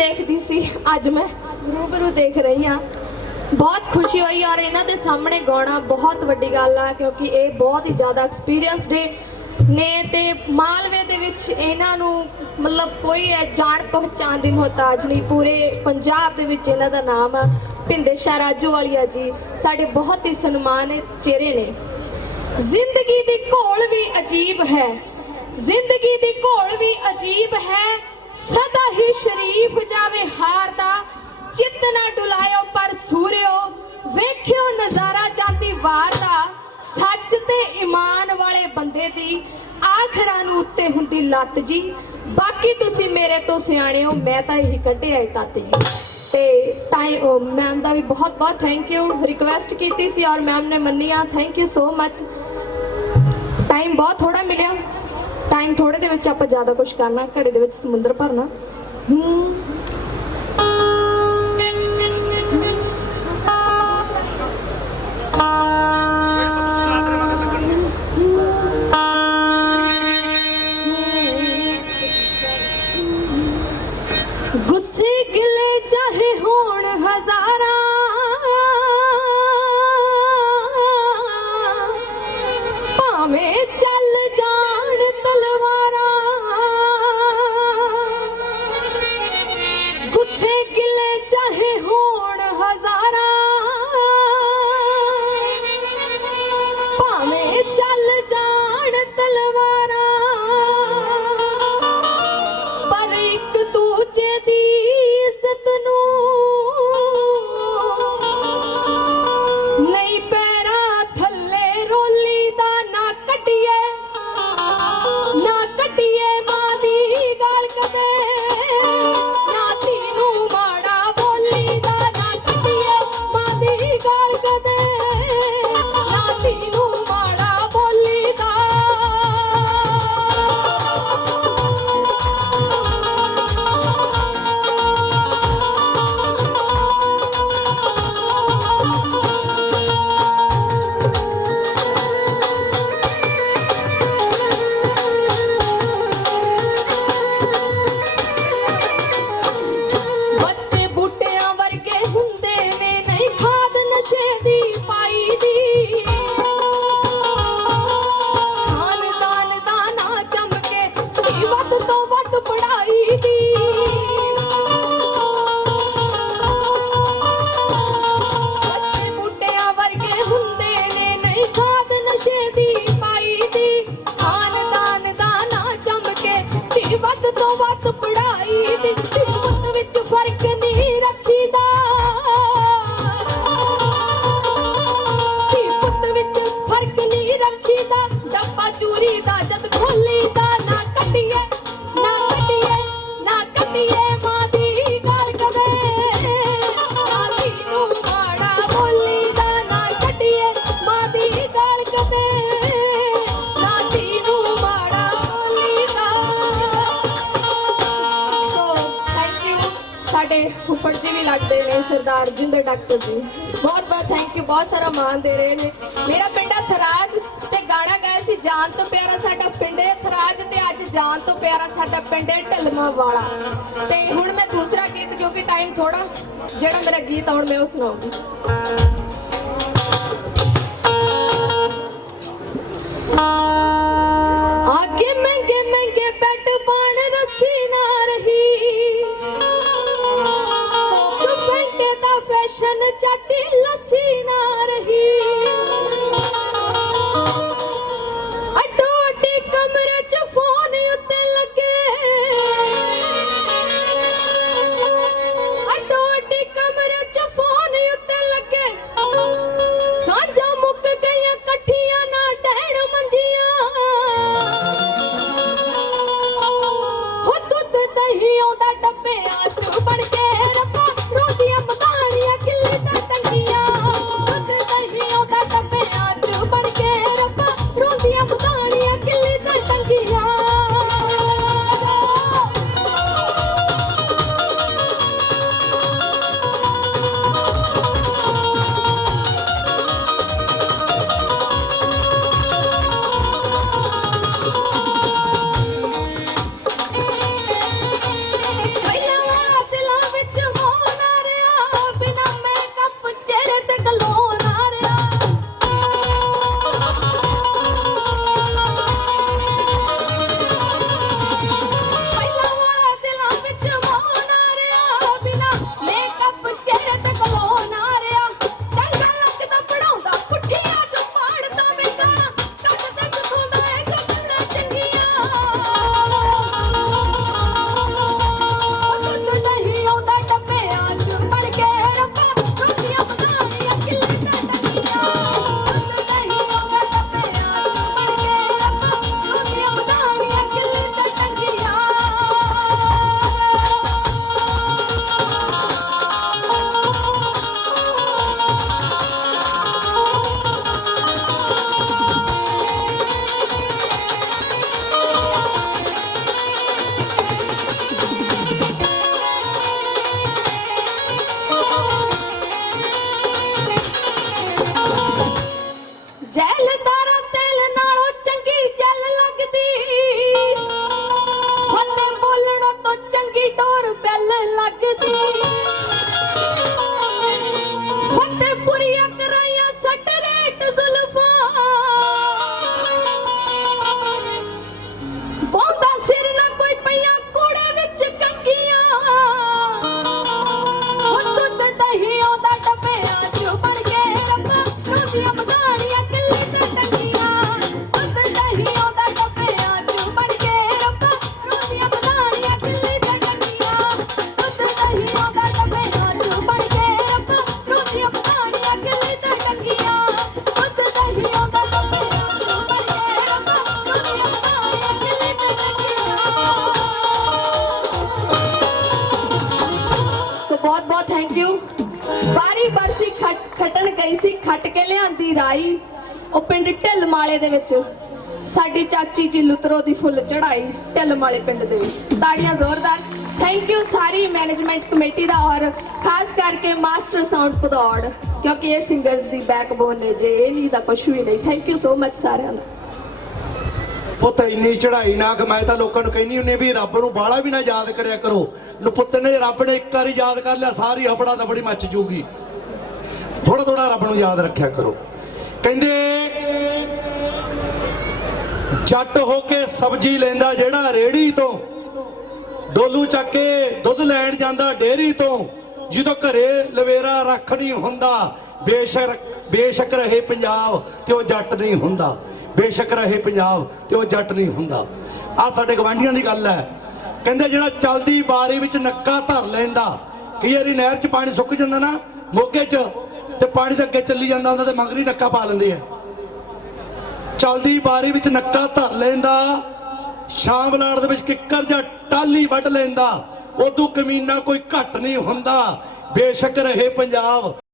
ਦੇਖਦੀ ਸੀ, ਅੱਜ ਮੈਂ ਰੂਬਰੂ ਦੇਖ ਰਹੀ ਹਾਂ। ਬਹੁਤ ਖੁਸ਼ੀ ਹੋਈ ਔਰ ਇਹਨਾਂ ਦੇ ਸਾਹਮਣੇ ਗਾਉਣਾ ਬਹੁਤ ਵੱਡੀ ਗੱਲ ਆ, ਕਿਉਂਕਿ ਇਹ ਬਹੁਤ ਹੀ ਜ਼ਿਆਦਾ ਐਕਸਪੀਰੀਅੰਸਡ ਨੇ ਤੇ ਮਾਲਵੇ ਦੇ ਵਿੱਚ ਇਹਨਾਂ ਨੂੰ ਮਤਲਬ ਕੋਈ ਜਾਣ ਪਹਚਾਣ ਦੀ ਮੁਹਤਾਜ ਨਹੀਂ। ਪੂਰੇ ਪੰਜਾਬ ਦੇ ਵਿੱਚ ਇਹਨਾਂ ਦਾ ਨਾਮ ਆ, ਭਿੰਦੇ ਸ਼ਾਹ ਰਾਜੂ ਵਾਲੀਆ ਜੀ। ਸਾਡੇ ਬਹੁਤ ਹੀ ਸਨਮਾਨ ਚਿਹਰੇ ਨੇ। ਜ਼ਿੰਦਗੀ ਦੀ ਘੋਲ ਵੀ ਅਜੀਬ ਹੈ। ਜ਼ਿੰਦਗੀ ਦੀ ਘੋਲ ਵੀ ਅਜੀਬ ਹੈ। ਸਦਾ ਹੀ ਸ਼ਰੀਫ ਜਾਵੇ ਹਾਰ ਦਾ, ਚਿੱਤ ਨਾ ਡੁਲਾਇਓ ਪਰ ਸੂਰਿਓ। ਵੇਖਿਓ ਨਜ਼ਾਰਾ ਜਾਂਦੀ ਵਾਰ ਦਾ, ਸੱਚ ਤੇ ਈਮਾਨ ਵਾਲੇ ਬੰਦੇ ਦੀ ਆਖਰਾਂ ਨੂੰ ਉੱਤੇ ਹੁੰਦੀ ਲੱਤ ਜੀ। ਬਾਕੀ ਤੁਸੀਂ ਮੇਰੇ ਤੋਂ ਸਿਆਣੇ ਹੋ ਮੈਂ ਤਾਂ ਇਹੀ ਕੱਢਿਆ ਏ ਤੱਤ ਜੀ। ਤੇ ਟਾਈਮ ਮੈਮ ਦਾ ਵੀ ਬਹੁਤ ਬਹੁਤ ਥੈਂਕ ਯੂ ਰਿਕਵੈਸਟ ਕੀਤੀ ਸੀ ਔਰ ਮੈਮ ਨੇ ਮੰਨਿਆ thank you so much time ਬਹੁਤ ਥੋੜਾ ਮਿਲਿਆ। ਟਾਈਮ ਥੋੜੇ ਦੇ ਵਿੱਚ ਆਪਾਂ ਜ਼ਿਆਦਾ ਕੁਝ ਕਰਨਾ ਘੜੇ ਦੇ ਵਿੱਚ ਸਮੁੰਦਰ ਭਰਨਾ। ਹੂੰ। ਫ਼ਰਕ ਨਹੀਂ ਡੱਬਾ ਚੂਰੀ ਦਾ ਜਦ ਖੋਲੀਦਾ ਨਾ ਕੱਢੀਏ ਨਾ ਕੱਢੀਏ ਨਾ ਕੱਢੀਏ ਮਾਂ ਦੀ ਗਾਲ ਕਦੇ ਨਾ ਨੂੰ ਮਾੜਾ ਬੋਲੀਦਾ ਨਾ ਕੱਢੀਏ ਮਾਂ ਦੀ ਗਾਲ ਕਦੇ ਨਾ ਨੂੰ ਮਾੜਾ ਬੋਲੀਦਾ ਸੋ ਥੈਂਕ ਯੂ ਸਾਡੇ ਫੁੱਫੜ ਜੀ ਵੀ ਲੱਗਦੇ ਨੇ ਸਰਦਾਰ ਜਿੰਦਰ ਡਾਕਟਰ ਜੀ। ਬਹੁਤ ਬਹੁਤ ਥੈਂਕ ਯੂ ਬਹੁਤ ਸਾਰਾ ਮਾਣ ਦੇ ਰਹੇ ਨੇ। ਮੇਰਾ ਪਿੰਡ ਹੈ ਥਰਾਜ ਜਾਨ ਤੋਂ ਪਿਆਰਾ ਸਾਡਾ ਪਿੰਡ ਹੈ। ਥਰਾਜ ਤੇ ਅੱਜ ਜਾਨ ਤੋਂ ਪਿਆਰਾ ਸਾਡਾ ਪਿੰਡ ਹੈ ਢਲਮਾ ਵਾਲਾ ਤੇ ਹੁਣ ਮੈਂ ਦੂਸਰਾ ਗੀਤ, ਕਿਉਂਕਿ ਟਾਈਮ ਥੋੜਾ ਜਿਹੜਾ ਮੇਰਾ ਗੀਤ ਆਉਣ, ਮੈਂ ਉਹ ਸੁਣਾਉਂਗੀ। ਬੈਲ ਲੱਗਦੀ। ਬਹੁਤ ਬਹੁਤ ਥੈਂਕ ਯੂ ਬਾਰੀ ਬਰਸੀ ਖਟ ਖਟਣ ਗਈ ਸੀ, ਖੱਟ ਕੇ ਲਿਆਂਦੀ ਰਾਈ। ਉਹ ਪਿੰਡ ਢਿੱਲਮਾਲੇ ਦੇ ਵਿੱਚ ਸਾਡੀ ਚਾਚੀ ਜੀ ਲੁਤਰੋ ਦੀ ਫੁੱਲ ਚੜਾਈ ਢਿੱਲਮਾਲੇ ਪਿੰਡ ਦੇ ਵਿੱਚ। ਤਾੜੀਆਂ ਜ਼ੋਰਦਾਰ। ਥੈਂਕ ਯੂ ਸਾਰੀ ਮੈਨੇਜਮੈਂਟ ਕਮੇਟੀ ਦਾ ਔਰ ਖਾਸ ਕਰਕੇ ਮਾਸਟਰ ਸਾਊਂਡ ਪਦੌੜ ਕਿਉਂਕਿ ਇਹ ਸਿੰਗਰਸ ਦੀ ਬੈਕਬੋਨ ਨੇ, ਜੇ ਇਹ ਨਹੀਂ ਤਾਂ ਕੁਛ ਵੀ ਨਹੀਂ। ਥੈਂਕ ਯੂ ਸੋ ਮਚ ਸਾਰਿਆਂ ਦਾ। ਪੁੱਤ, ਇੰਨੀ ਚੜ੍ਹਾਈ ਨਾ ਕਿ ਮੈਂ ਤਾਂ ਲੋਕਾਂ ਨੂੰ ਕਹਿੰਦੀ ਹੁੰਨੀ ਵੀ ਰੱਬ ਨੂੰ ਬਾਹਲਾ ਵੀ ਨਾ ਯਾਦ ਕਰਿਆ ਕਰੋ। ਪੁੱਤ ਨੇ ਰੱਬ ਨੇ ਇੱਕ ਵਾਰੀ ਯਾਦ ਕਰ ਲਿਆ, ਸਾਰੀ ਹਫੜਾ ਦਫੜੀ ਮੱਚ ਜੂਗੀ। ਥੋੜਾ ਥੋੜਾ ਰੱਬ ਨੂੰ ਯਾਦ ਰੱਖਿਆ ਕਰੋ। ਕਹਿੰਦੇ, ਜੱਟ ਹੋ ਕੇ ਸਬਜ਼ੀ ਲੈਂਦਾ ਜਿਹੜਾ ਰੇੜੀ ਤੋਂ। ਡੋਲੂ ਚੱਕ ਕੇ ਦੁੱਧ ਲੈਣ ਜਾਂਦਾ ਡੇਰੀ ਤੋਂ। ਜਦੋਂ ਘਰੇ ਲਵੇਰਾ ਰੱਖ ਨਹੀਂ ਹੁੰਦਾ ਬੇਸ਼ਕ ਬੇਸ਼ਕ ਰਹੇ ਪੰਜਾਬ, ਤੇ ਉਹ ਜੱਟ ਨਹੀਂ ਹੁੰਦਾ। ਬੇਸ਼ੱਕ ਰਹੇ ਪੰਜਾਬ ਤੇ ਉਹ ਜੱਟ ਨਹੀਂ ਹੁੰਦਾ। ਆ ਸਾਡੇ ਗਵਾਂਢੀਆਂ ਦੀ ਗੱਲ ਹੈ। ਕਹਿੰਦੇ ਜਿਹੜਾ ਚਲਦੀ ਬਾਰੀ ਵਿੱਚ ਨੱਕਾ ਧਰ ਲੈਂਦਾ, ਕਈ ਵਾਰੀ ਨਹਿਰ 'ਚ ਪਾਣੀ ਸੁੱਕ ਜਾਂਦਾ ਨਾ, ਮੋਗੇ 'ਚ, ਤੇ ਪਾਣੀ ਦੇ ਅੱਗੇ ਚੱਲੀ ਜਾਂਦਾ ਹੁੰਦਾ ਤੇ ਮਗਰੀ ਨੱਕਾ ਪਾ ਲੈਂਦੇ ਆ। ਚਲਦੀ ਬਾਰੀ ਵਿੱਚ ਨੱਕਾ ਧਰ ਲੈਂਦਾ, ਸ਼ਾਮ ਲਾੜ ਦੇ ਵਿੱਚ ਕਿੱਕਰ ਜਾਂ ਟਾਲੀ ਵੱਢ ਲੈਂਦਾ, ਉਦੋਂ ਕਮੀਨਾ ਕੋਈ ਘੱਟ ਨਹੀਂ ਹੁੰਦਾ। ਬੇਸ਼ੱਕ ਰਹੇ ਪੰਜਾਬ।